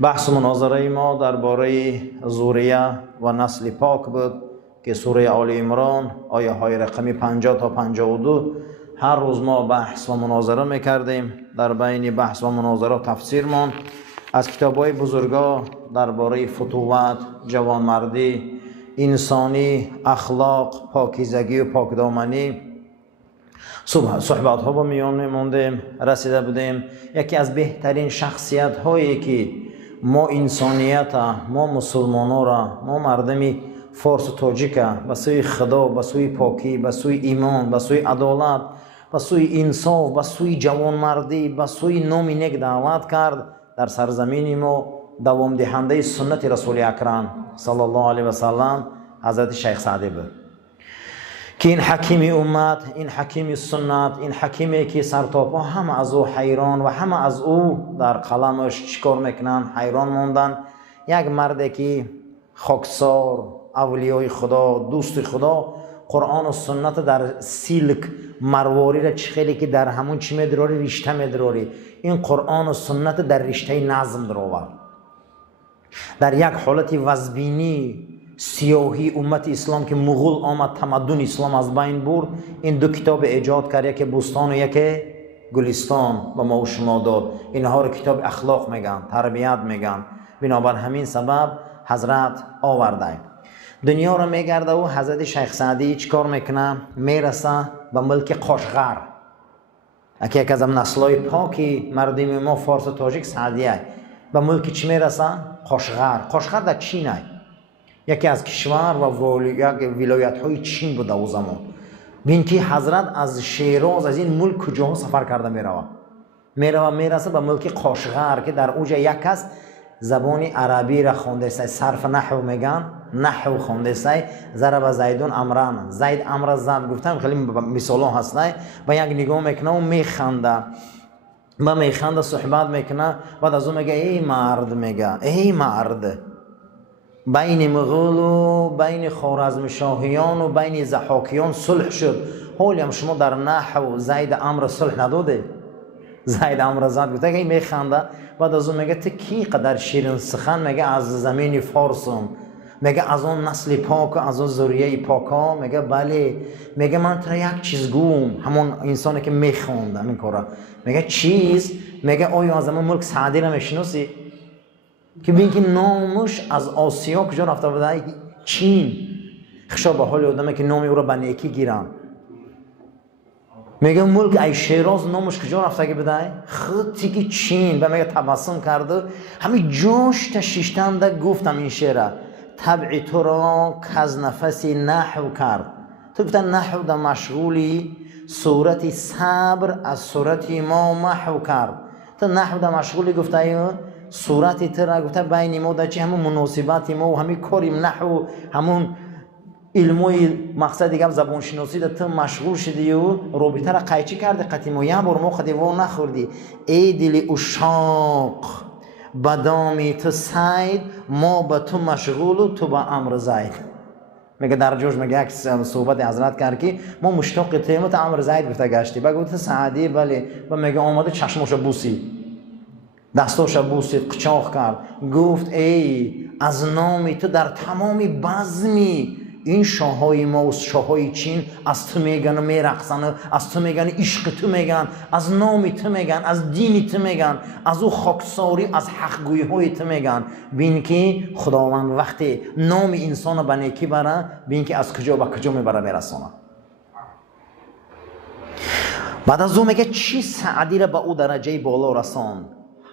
بحث مناظره ما درباره ذریه و نسل پاک بود که سوره آل عمران آیه های رقمی 50 تا 52 هر روز ما بحث و مناظره میکردیم. در بین بحث و مناظره تفسیرمان از کتاب‌های بزرگا درباره فتوت، جوانمردی، انسانی، اخلاق، پاکیزگی و پاکدامنی صحبت ها با میان موندیم. رسیده بودیم یکی از بهترین شخصیت هایی که ما انسانیت، ما مسلمان را، ما مردمی فارس و تاجیک به سوی خدا، به سوی پاکی، به سوی ایمان، به سوی عدالت، به سوی انصاف، به سوی جوانمردی، به سوی نام نیک دعوت کرد. در سرزمین ما دوام دهنده سنت رسول اکرم صلی الله علیه و سلم حضرت شیخ سعدی بود که این حکیم امت، این حکیم سنت، این حکیمی که سرتاپا همه از او حیران و همه از او در قلمش چیکار میکنن حیران موندن. یک مردی که خاکسار، اولیای خدا، دوست خدا، قرآن و سنت در سیلک مرواری را خیلی که در همون چی میدراری رشته میدراری، این قرآن و سنت در رشته نظم درآورد. در یک حالت وزبینی سیاهی امت اسلام که مغول آمد تمدن اسلام از بین برد، این دو کتاب ایجاد کرد، یک بوستان و یک گلستان به ما و شما داد. اینها رو کتاب اخلاق میگن، تربیت میگن. بنابر همین سبب حضرت آورده دنیا رو میگرده و حضرت شیخ سعدی چیکار میکنه؟ میرسه به ملک قاشغر. یک از نسل‌های پاکی مردم ما فارس و تاجیک سعدیه. به ملک چی میرسه؟ قاشغر. قاشغر در چینه، یکی از کشور و یک ولایت‌های چین بود او زمان. بین که حضرت از شیراز از این ملک کجاها سفر کرده میرسه به ملک قاشغر که در اوجا یک کس زبان عربی را خونده است، صرف نحو میگن، نحو خونده است. ضرب زیدون امرن، زید امر زد گفتم خیلی مثالا هست. و یک نگاه میکنه و میخنده، با میخنده صحبت میکنه. بعد از اون میگه ای مرد، میگه ای مرد، بین مغول و بین خوارزمشاهیان و بین ضحاکیان صلح شد، حالی هم شما در نحو زید امر صلح نداده؟ زید امر زد گفته که میخنده. بعد از اون میگه تو کی قدر شیرین سخن؟ میگه از زمین فارسم. میگه از اون نسل پاک، از اون ذریه پاکا؟ میگه بله. میگه من تو یک چیز گوم، همون انسانی که میخوند همین کارا. میگه چیز؟ میگه آیا از همون ملک سعدی رو میشناسی که ببین که نامش از آسیا کجا رفته بوده؟ چین. خشا به حال آدمه که نامی او را به نیکی گیرن. میگه ملک ای شیراز نامش کجا رفته که بوده؟ خطی که چین. و میگه تبسم کرده، همین جوش تشیشتنده گفتم این شعره، طبع تو را کز نفسی نحو کرد. تو گفته نحو در مشغولی، صورت صبر از صورت ما محو کرد. تو نحو در مشغولی گفته صورتی تر گفته بین ما در چی همون مناسبت ما و همین کاریم نحو همون علموی مقصد دیگه زبان شناسی در تو مشغول شدی و رابطه را قیچی کردی قدیم یه بار ما خودی و نخوردی. ای دل اشاق بدامی تو سید، ما به تو مشغول و تو به امر زید. میگه در جوش میگه یک صحبت حضرت کرد که ما مشتاق تیمت امر زید گفته گشتی. بگو تو سعدی بله. و میگه آمده چشماشو بوسی، دستاش بوسید، قچاق کرد، گفت ای از نام تو در تمامی بزمی این شاههای ما و شاههای چین از تو میگن و میرقصن، از تو میگن، عشق تو میگن، از نام تو میگن، از دین تو میگن، از او خاکساری، از حقگویی های تو میگن. بین که خداوند وقتی نام انسان به نیکی بره، بین که از کجا به کجا میبره میرسانه. بعد از اون میگه چی سعدی را به او درجه بالا رساند،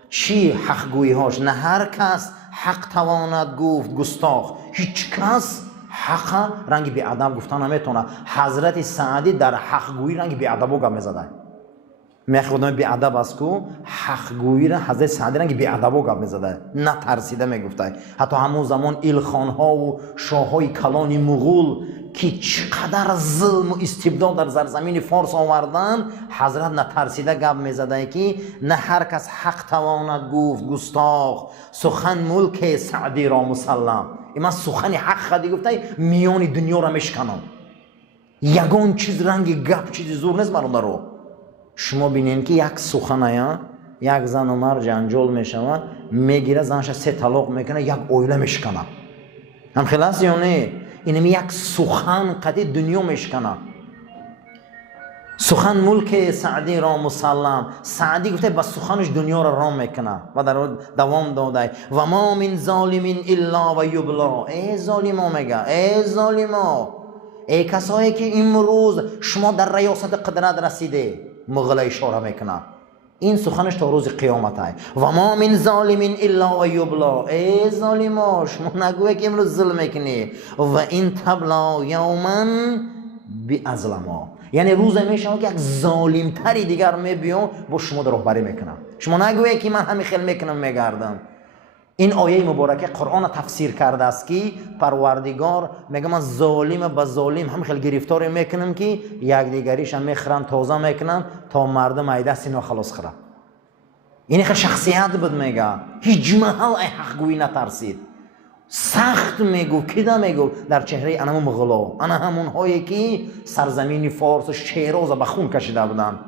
چی حقگویی هاش؟ نه هر کس حق تواند گفت گستاخ، هیچ کس حق رنگ بی ادب گفتن نمیتونه. حضرت سعدی در حقگویی رنگ بی ادب گپ میزدن. میخوادم بی ادب است کو حقگویی را حضرت سعدی رنگ بی ادب گپ میزدن، نه ترسیده میگفتن. حتی همون زمان ایلخان ها و شاههای کلان مغول که چقدر ظلم و استبداد در سرزمین فارس آوردن، حضرت نترسیده گپ میزدن که نه هر کس حق تواند گفت گستاخ، سخن ملک سعدی را مسلم. من سخن حق خدی گفته میان دنیا را میشکنم. یگان چیز رنگ گپ چیزی زور نیست برادر رو. شما بینین که یک سخنه یک زن و مرد جنجال میشوند، میگیره زنش 3 طلاق میکنه، یک اویله میشکنه. هم خلاص یا نه؟ اینم یک سخن قدی دنیا میشکنه. سخن ملک سعدی را مسلم. سعدی گفته با سخنش دنیا را رام میکنه و در دوام داده و ما من ظالم الا و یبلا. ای ظالما میگه، ای ظالما، ای کسایی که امروز شما در ریاست قدرت رسیده، مغل اشاره میکنه. این سخنش تا روز قیامت های. و ما من ظالم الا و یبلا. ای ظالما، شما نگوی که امروز ظلم میکنی. و این تبلا یوما بی ازلما، یعنی روز میشه که یک ظالم تری دیگر میبیام با شما در راهبری میکنم. شما نگویی که من همین خیل میکنم میگردم. این آیه مبارکه قرآن تفسیر کرده است که پروردگار میگه من ظالم به ظالم هم خیل گرفتار میکنم که یک دیگریش هم میخرن، تازه میکنن تا مردم ای دست اینا خلاص خورن. این خیل شخصیت بود. میگه هیچ محل ای حق گویی نترسید. سخت میگو، کده میگو در چهره انا مغلا، انا همون هایی که سرزمین فارس و شیراز به خون کشیده بودن.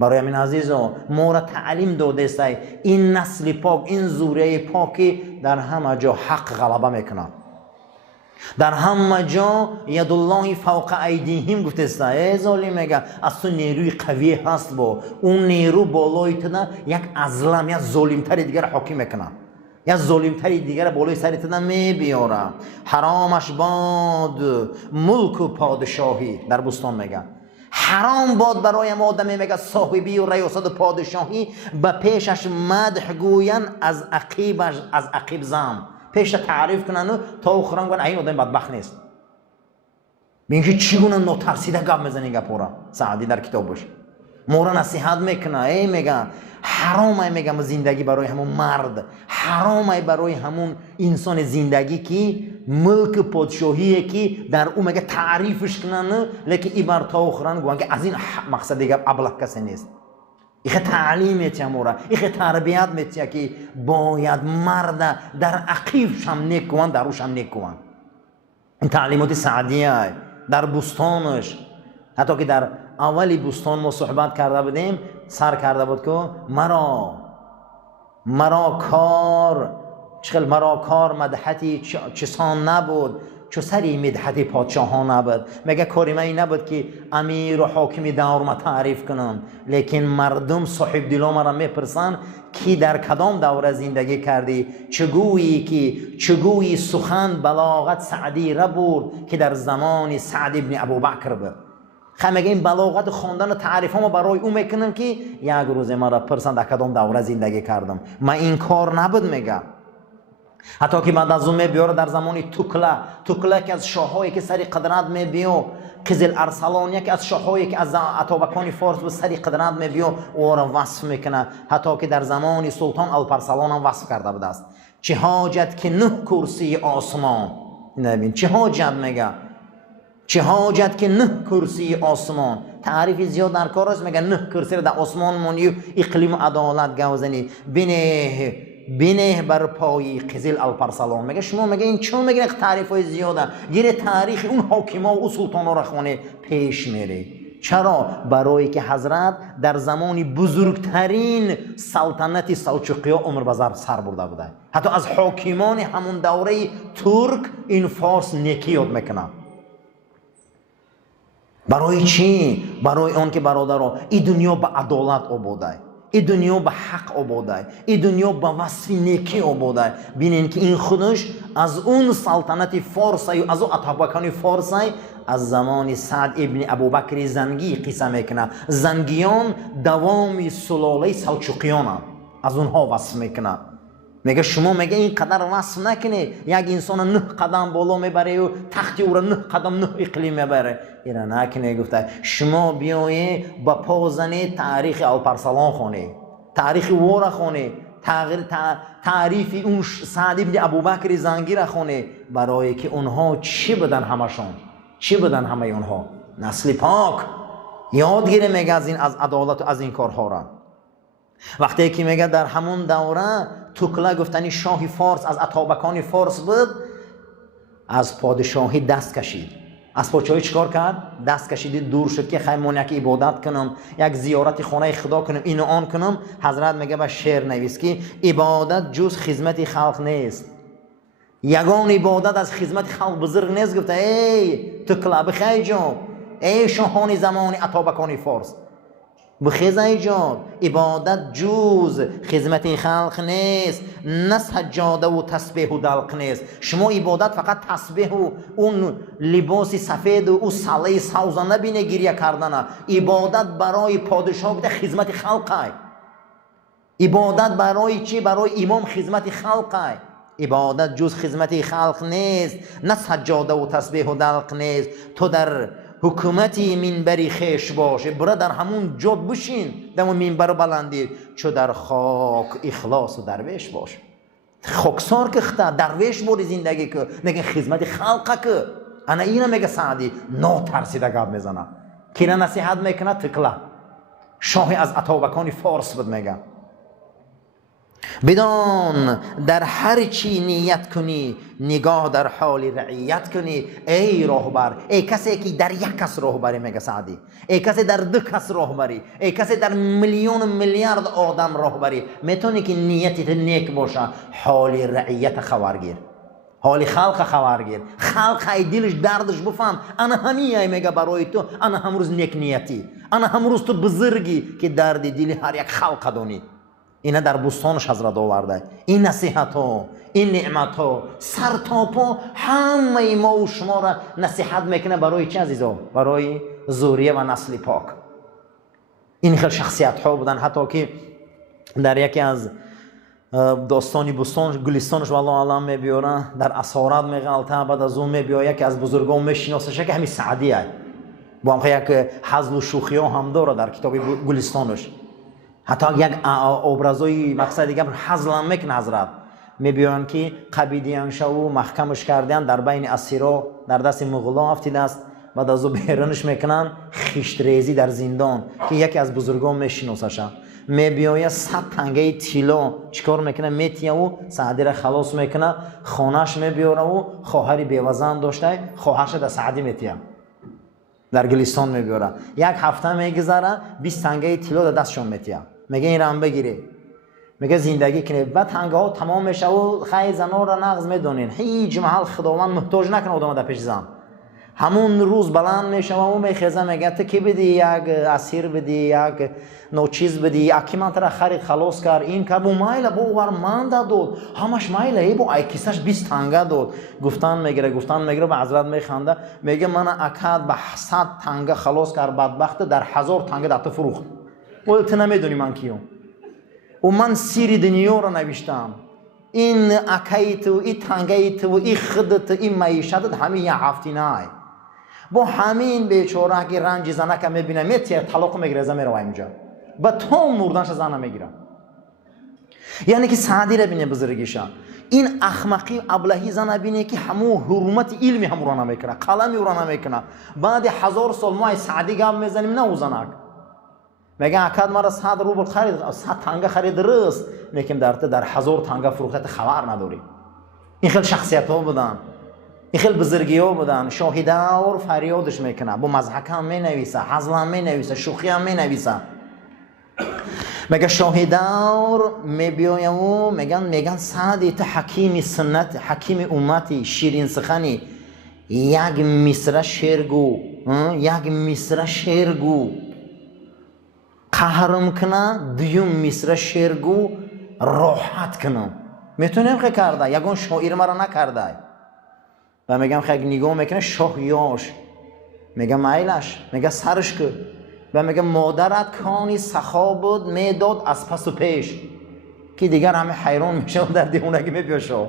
برای همین عزیزا ما را تعلیم داده است این نسل پاک، این ذریه پاکی در همه جا حق غلبه میکنه. در همه جا ید الله فوق ایدیهم گفته است. ای ظالم میگه از تو نیروی قوی هست، با اون نیرو بالای تو یک ازلم، یک ظالم تری دیگر حاکم میکنه، یا ظالم تری دیگر بالای سرت میبیاره. حرامش باد ملک و پادشاهی. در بستان میگه حرام باد برای آدمی میگه صاحبی و ریاست و پادشاهی به پیشش مدح گوین از عقیب زم، پیش تعریف کنن تا اخرام کنن این آدم بدبخت نیست. میگه چگونه نترسیده گپ میزنی گپورا. سعدی در کتابش ما را نصیحت میکنه. ای میگه حرام ای میگم زندگی برای همون مرد، حرام ای برای همون انسان زندگی که ملک پادشاهیه که در او میگه تعریفش کنن، لیکن ای بر تا اخران گوان که از این مقصد دیگه ابله کسی نیست. ایخه تعلیم میتیه مورا، ایخه تربیت میتیه که باید مرد در عقیبش هم نیک کنن، در روش هم نیک کنن. این تعلیمات سعدیه در بستانش. حتی که در اولی بستان ما صحبت کرده بودیم، سر کرده بود که مرا کار مدحتی چسان نبود، چو سری مدحتی پادشاهان نبود. میگه کاری من این نبود که امیر و حاکم دور ما تعریف کنم، لیکن مردم صاحب دلو مرا میپرسن کی در کدام دوره زندگی کردی، چگویی سخن بلاغت سعدی را برد که در زمان سعد ابن ابوبکر بود. میگه این بلاغت خواندن و تعریف ها ما برای او میکنم که یک روز ما را پرسند در کدام دوره زندگی کردم. من این کار نبود. میگه حتی که بعد از اون میبیاره در زمان توکله که از شاهایی که سری قدرت میبیو، قزل ارسلان یکی از شاهایی که از اتابکان فارس به سری قدرت میبیو او را وصف میکنه. حتی که در زمان سلطان الپرسلان هم وصف کرده بود است. چه حاجت که 9 کرسی آسمان، نبین چه حاجت، میگه چه حاجت که 9 کرسی آسمان. تعریف زیاد در کار است. میگه 9 کرسی در آسمان مونی اقلیم عدالت گوزنی بینه بر پای قزل الپرسلان. میگه شما میگه این چون میگه تعریف های زیاده، گیره تاریخ اون حاکما و سلطان ها را خونه پیش میره. چرا؟ برای که حضرت در زمان بزرگترین سلطنت سلجوقی ها عمر بزر سر برده بوده. حتی از حاکمان همون دوره ترک این فارس نیکی یاد میکنه. برای چی؟ برای اون که برادرها این دنیا به عدالت آباده، این دنیا به حق آباده، این دنیا به وصف نیکی آباده. بینین که این خودش از اون سلطنت فارس و از اون اتابکان فارس از زمان سعد ابن ابوبکر زنگی قصه میکنه. زنگیان دوام سلاله سلجوقیان هم از اونها وصف میکنه. میگه شما میگه این قدر وصف نکنه یک انسان 9 قدم بالا میبره و تختی او را 9 قدم 9 اقلیم میبره. اینا نکنه. گفته شما بیایی با پازنه تاریخ الپرسلان خونه، تاریخ وارا خونه، تعریف اون سعد ابن ابوبکر زنگی را خونه. برای که اونها چی بدن همشون، چی بدن همه اونها؟ نسل پاک یادگیره میگه از این، از عدالت و از این کارها را. وقتی که میگه در همون دوره توکله گفتنی شاه فارس از اتابکان فارس بود، از پادشاهی دست کشید. از پاچه‌ای چیکار کرد؟ دست کشید دور شد که خیمون یک عبادت کنم، یک زیارت خانه خدا کنم، اینو آن کنم. حضرت میگه با شعر نویس که عبادت جز خدمت خلق نیست. یگان عبادت از خدمت خلق بزرگ نیست. گفته ای تو کلاب خیجان، ای شاهان زمان اتابکان فارس، بخیز ایجاد، عبادت جز خدمت خلق نیست، نه سجاده و تسبیح و دلق نیست. شما عبادت فقط تسبیح و اون لباس سفید و اون ساله سوزه نبینه گریه کردنه. عبادت برای پادشاه بوده خدمت خلقه. عبادت برای چی؟ برای امام خدمت خلقه. عبادت جز خدمت خلق نیست، نه سجاده و تسبیح و دلق نیست. تو در حکومتی منبری خیش باشه، برا در همون جد بشین، در اون منبر بلندی، چو در خاک اخلاص و درویش باشه. خاکسار که خطا درویش بوری زندگی که نگه خدمت خلقه که. انا اینا میگه سعدی نو ترسیده گاب میزنه که اینا نصیحت میکنه. تکلا شاهی از اتابکان فارس بود میگه بدان در هر چی نیت کنی نگاه در حال رعیت کنی. ای راهبر، ای کسی که در یک کس راهبری، میگه سعدی، ای کسی در دو کس راهبری، ای کسی در میلیون میلیارد آدم راهبری، میتونی که نیتت نیک باشه، حال رعیت خبرگیر، حال خلق خبرگیر. خلق ای دلش دردش بفهم. انا همیه میگه برای تو، انا همروز نیک نیتی، انا همروز تو بزرگی که درد دل هر یک خلق دونی. اینا در بستانش حضرت آورده. این نصیحت ها، این نعمت ها سر تا پا همه ما و شما را نصیحت میکنه. برای چی عزیزا؟ برای ذریه و نسل پاک. این خیلی شخصیت ها بودن. حتی که در یکی از داستانی بستان گلستانش والله علم میبیاره، در اسارت میغلطه، بعد از اون میبیاره که از بزرگان میشناسه که همین سعدیه. با هم یک حزل و شوخی ها هم داره در کتاب گلستانش. حتی یک ابرازوی مقصد دیگه حزل هم میکنه. حضرت میبیان که قبیدیان شو محکمش کردن، در بین اسیرا در دست مغولا افتیده است. بعد از او بیرونش میکنن خشت ریزی در زندان که یکی از بزرگان میشناسه. میبیایه 100 تنگه طلا چیکار میکنه؟ میتیه و سعدی را خلاص میکنه. خانهش میبیاره و خواهری بیوزن داشته، خواهرش در سعدی میتیه در گلستان میبیاره. یک هفته میگذره 20 تنگه طلا در دستشون میتیه. میگه این رم بگیری، میگه زندگی کنه. بعد تنگه ها تمام میشه و خیلی زنا را نغز میدونین. هیچ محل خداوند محتاج نکنه آدم در پیش زن. همون روز بلند میشه و میخیزه میگه تو کی بدی؟ یک اسیر بدی، یک نوچیز بدی، اکی من ترا خرید خلاص کر این که بو مایل بو ورمانده داد، همش مایل ای بو ای کیسش 20 تنگه داد. گفتن میگیره به حضرت میخنده، میگه من اکاد به 100 تنگه خلاص کر، بدبخت در 1000 تنگه در تو فروخت. ولت نمیدونی من کیم و من سیری دنیا رو نوشتم. این اکایت و این تنگیت و این خدت این معیشتت همین یه هفته نه. با همین بیچاره که رنج زنه که میبینه میتیه طلاق میگیره زمین رو اینجا با تو مردنش زنه میگیره. یعنی که سعدی رو بینه بزرگیشان. این احمقی ابلهی زنه بینه که همو حرمت علمی هم رو نمیکنه، قلمی رو نمیکنه. بعد 1000 سال ما سعدی گام میزنیم نه اوزنک. میگه اکاد مرا 100 روبل خرید، 100 تنگه خرید رس، میگم در 1000 تنگه فروخته خبر نداری. این خیلی شخصیت ها بودن، این خیلی بزرگی ها بودن. شاهدار فریادش میکنه، با مضحک هم می نویسه، حزل هم می نویسه، شوخی هم می نویسه. میگه شاهدار میبیایم و میگن سعدی تو حکیم سنت، حکیم امتی، شیرین سخنی، یک مصرع شعرگو، یک مصرع شعرگو قهرم کنه، دویم مصرع شعرگو راحت کنم. میتونیم خیلی کرده، یکون شاعر مرا نکرده. و میگم خیلی نگاه میکنه شاهیاش، میگم مایلش، میگه سرش که. و میگه مادرت کانی سخا بود میداد از پس و پیش، که دیگر همه حیران میشه و در دیوونگی میپیشه.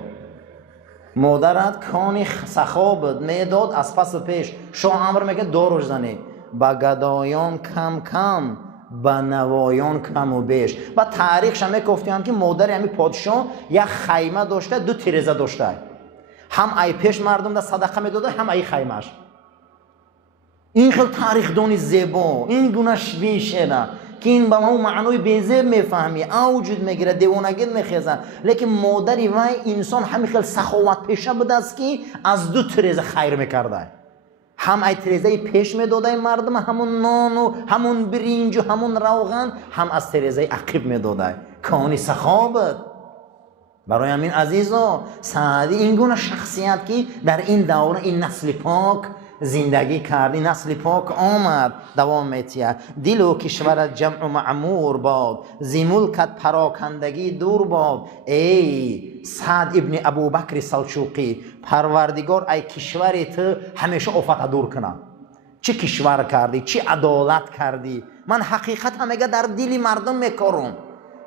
مادرت کانی سخا بود میداد از پس و پیش. شاه امر میگه داروش زنی، با گدایان کم کم، با نوایان کم و بیش. و تاریخش هم گفتیم که مادر همین پادشاه یک خیمه داشته، 2 تیرزه داشته. هم ای پیش مردم در صدقه میداده، هم ای خیمهش. این خیلی تاریخ دانی زیبا، این گونش بیشنه که این با ما معنای بیزه میفهمی، اوجود میگیره، دیوانگی میخیزن. لیکن مادری وای انسان همین خیلی سخاوت پیشه بوده است که از 2 تیرزه خیر میکرده. هم ای تریزه پیش میداده مردم، همون نان و همون برنج و همون روغن، هم از تریزه عقب میداده. کانی سخابت. برای همین عزیزا سعدی این گونه شخصیت که در این دوره این نسل پاک زندگی کرد، این نسل پاک آمد دوام میتیه. دل و کشورت جمع و معمور باد، زی ملکت پراکندگی دور باد. ای سعد ابن ابوبکر سلجوقی، پروردگار ای کشورت همیشه آفت دور کنه. چه کشور کردی، چه عدالت کردی. من حقیقت همیگه در دل مردم میکارم،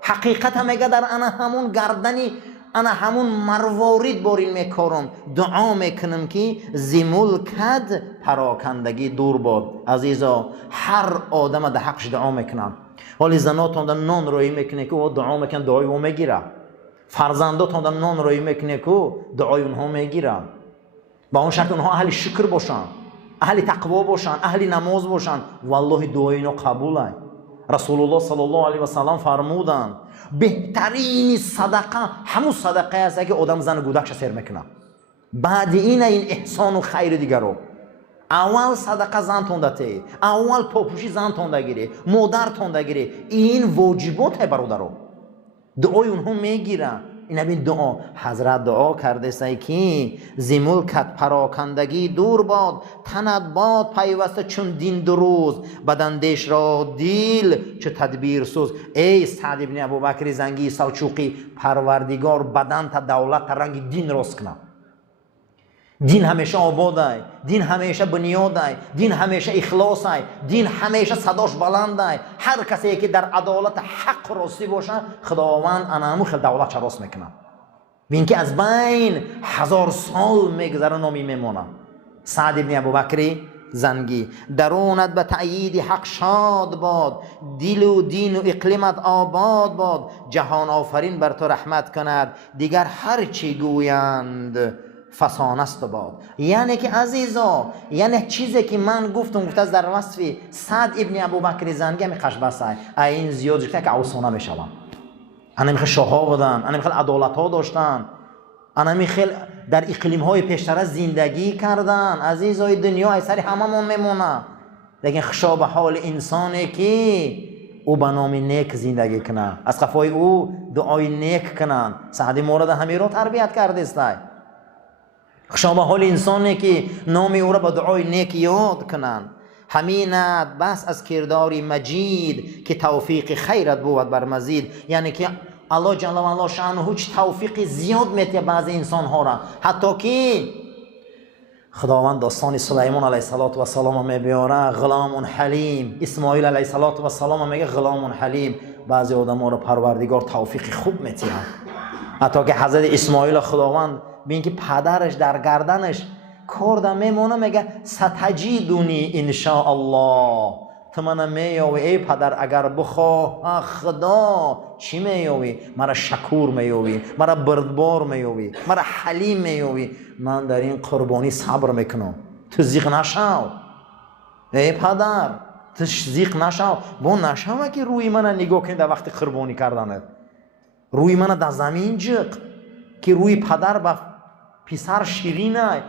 حقیقت همیگه در انا همون گردنی انا همون مروارید بارین میکارم. دعا میکنم که زی ملکت پراکندگی دور باد. عزیزا هر آدم در حقش دعا میکنن. ولی زناتون در نان روی میکنه که دعا میکن، دعای او میگیره. فرزنداتون در نان روی میکنه که دعای اونها میگیره. با اون شرط اونها اهل شکر باشن، اهل تقوا باشن، اهل نماز باشن، والله دعای اینو قبوله. رسول الله صلی الله علیه و سلم فرمودند بهترین صدقه همون صدقه است که آدم زن گودکش سر میکنه. بعد این احسان و خیر دیگر رو اول صدقه زن تونده، اول پاپوشی زن تونده گیره، مادر تونده گیره. این واجبات ہے برادرو، دعای اونها میگیره. این همین دعا حضرت دعا کرده است که زی ملکت پراکندگی دور باد، تنت باد پیوسته چون دین دروز، بدندش را دیل چه تدبیر سوز. ای سعد ابن ابوبکر زنگی سلجوقی، پروردگار بدن تا دولت تا رنگ دین راست کنه. دین همیشه آباده، دین همیشه بنیاده، دین همیشه اخلاصه، دین همیشه صداش بلنده. هر کسی که در عدالت حق راستی باشه خداوند انامو خیلی دولت چه راست میکنه. بین که از بین 1000 سال میگذره نامی میمونه. سعد ابن ابوبکر زنگی، درونت به تأیید حق شاد باد، دل و دین و اقلیمت آباد باد. جهان آفرین بر تو رحمت کند، دیگر هر چی گویند فسانه است باد. یعنی که عزیزا، یعنی چیزی که من گفتم در وصف سعد ابن ابوبکر زنگی همی قش بسای این زیاد جکته که اوسانه میشوم. انا میخواد شاها بودن، انا میخواد عدالت ها داشتن، انا میخواد در اقلیم های پیشتر زندگی کردن. عزیزای دنیا ای سری هممون میمونه، لیکن خشا به حال انسانی که او به نام نیک زندگی کنه، از قفای او دعای نیک کنن. سعدی مورد همین رو تربیت کرده است. خشا به حال انسانی که نام او را با دعای نیک یاد کنن. همینت بس از کرداری مجید که توفیق خیرت بود بر مزید. یعنی که الله جل و علا شأنه چه توفیق زیاد میده بعض انسان ها را. حتی که خداوند داستان سلیمان علیه السلام میبیاره، غلام حلیم. اسماعیل علیه السلام میگه غلام حلیم. بعضی آدم ها را پروردگار توفیق خوب میده. حتی که حضرت اسماعیل خداوند بین که پدرش در گردنش کردم میمونه، میگه ستجیدونی انشاء الله، تو من میاوی ای پدر اگر بخواه خدا. چی میاوی؟ مرا شکور میاوی، مرا بردبار میاوی، مرا حلیم میاوی. من در این قربانی صبر میکنم، تو زیق نشو ای پدر، تو زیق نشو. با نشو که روی من نگاه کنی در وقت قربانی کردنت، روی من در زمین جق که روی پدر با پسر شیرینه،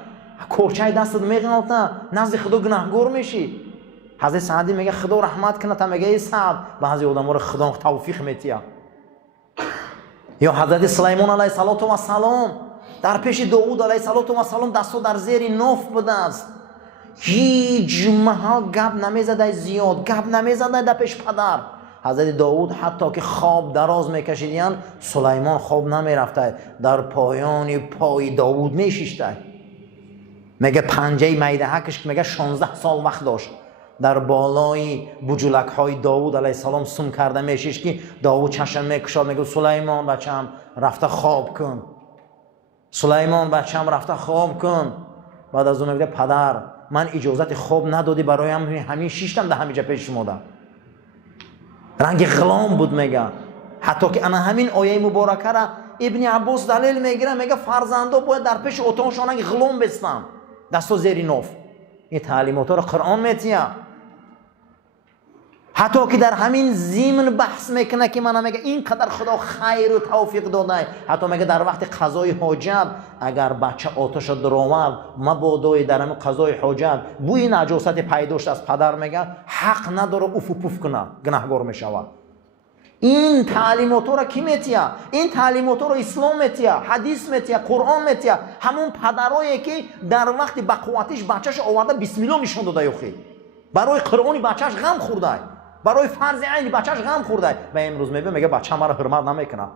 کورچای دستت میغلطه، نزد خدا گناهگار میشی. حضرت سعدی میگه خدا رحمت کنه، تا میگه ای سعد بعضی آدم رو خدا توفیق میتیه. یا حضرت سلیمان علیه السلام در پیش داوود علیه السلام دستو در زیر ناف بوده است، هیچ محل گپ نمیزده، زیاد گپ نمیزده در پیش پدر. حضرت داوود حتی که خواب دراز میکشیدن، سلیمان خواب نمیرفته، در پایان پای داوود میشیشته. میگه پنجه میدهکش میگه 16 سال وقت داشت، در بالای بجولک های داوود علیه السلام سم کرده میشیش که داوود چشم میکشاد، میگه سلیمان بچم رفته خواب کن، سلیمان بچم رفته خواب کن. بعد از اون میگه پدر من اجازت خواب ندادی، برایم همین شیشتم در همینجا پیش شماده. رنگ غلام بود. میگه حتی که انا همین آیه مبارکه را ابن عباس دلیل میگیره، میگه فرزندا باید در پیش اتاقشان غلام بستن، دستو زیر ناف. این تعلیمات را قرآن میتیه. حتی که در همین ضمن بحث میکنه که من میگه اینقدر خدا خیر و توفیق داده. حتی میگه در وقت قضای حاجت اگر بچه آتش درآورد مبادا در همین قضای حاجت بوی نجاست پیدا شد از پدر میگه حق نداره اوف و پوف کنه، گناهگار میشود. این تعلیمات را کی میتیه؟ این تعلیمات را اسلام میتیه، حدیث میتیه، قرآن میتیه. همون پدرایی که در وقت بقوتش بچهش آورده بسم الله نشون داده یخی، برای قرآن بچهش غم خورده، برای فرض عین بچهش غم خورده. و امروز میگه بچه مرا حرمت نمیکنه.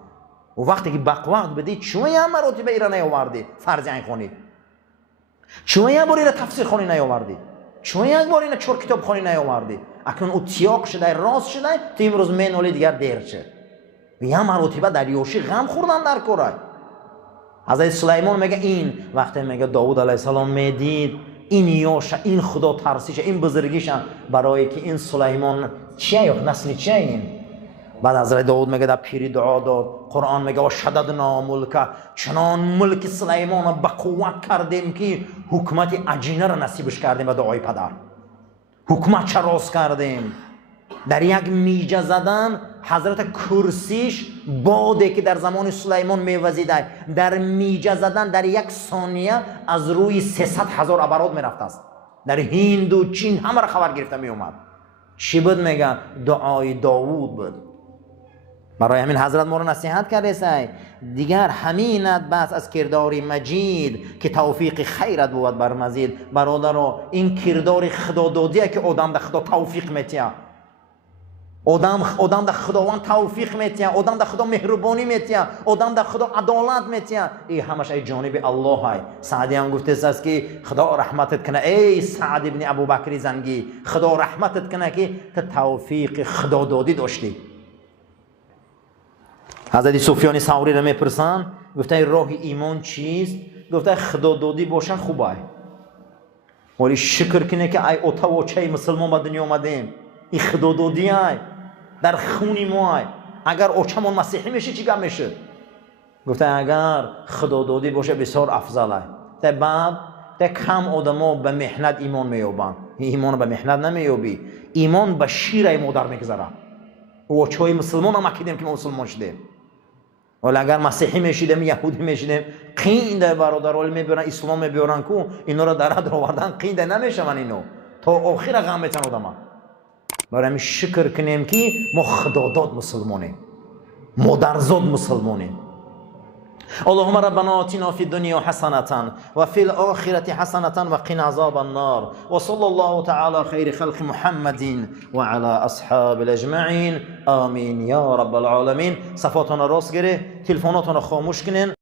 و وقتی که بقوت بدی چون یه مراتب ایران نیاوردی فرض عین خونی؟ چون یه بار ایران تفسیر خونی نیاوردی؟ چون یک بار اینا چهار کتاب خونی نیاوردی؟ اکنون او تیاق شده، راست شده، تو امروز مینولی دیگر دیر چه؟ و یه مراتبه در یوشی غم خوردن در کره. حضرت سلیمان میگه این وقتی میگه داوود علیه السلام میدید این یوش، این خدا ترسیش، این بزرگیش برای که این سلیمان چیه یا نسل چیه این؟ بعد حضرت داوود میگه در پیری دعا داد. قرآن میگه و شددنا ملک، چنان ملک سلیمان به قوت کردیم که حکمت عجینه را نصیبش کردیم و دعای پدر حکمت چراس کردیم. در یک میجه زدن حضرت کرسیش باده که در زمان سلیمان میوزیده در میجه زدن در یک ثانیه از روی 300,000 ابراد میرفت است. در هند و چین همه را خبر گرفته میومد. چی بود؟ میگن دعای داوود بود. برای همین حضرت ما رو نصیحت کرده سای دیگر همینت بس از کرداری مجید که توفیق خیرت بود بر مزید. برادرها این کردار خدادادیه که آدم در خدا توفیق میتیه، آدم در خداوند توفیق میتیه، آدم در خدا مهربانی میتیه، آدم در خدا عدالت میتیه. این همش ای جانب الله های. سعدی هم گفته است که خدا رحمتت کنه ای سعد ابن ابوبکر زنگی، خدا رحمتت کنه که تو توفیق خدادادی داشتی. حضرت سفیان ثوری رو میپرسن گفته راه ایمان چیست؟ گفته خدادادی باشه خوبه، ولی شکر کنه که ای اوتا و چه مسلمان به دنیا آمدیم. این خدادادی ای در خونی ما ای. اگر اوچمون مسیحی میشه چی گم میشه؟ گفته اگر خدادادی باشه بسیار افضل ای. تا بعد تا کم آدما به محنت ایمان مییابن. ایمان به محنت نمییابی، ایمان به شیر مادر میگذره. و چای مسلمان هم اکیدیم که ما مسلمان شدیم. ولی اگر مسیحی میشیدیم یهودی میشیدیم قینده برادر ولی میبرن اسلام میبرن کو اینا رو در آوردن قینده نمیشه من اینو تا آخر غم میتن آدم. برای همین شکر کنیم که ما خداداد مسلمانیم، مادرزاد مسلمانیم. اللهم ربنا آتنا في الدنيا حسنة وفي الآخرة حسنة وقنا عذاب النار وصلى الله تعالى خير خلق محمد وعلى أصحاب الأجمعين آمين يا رب العالمين. صفاتنا راست گره، تلفوناتنا خاموش کنین.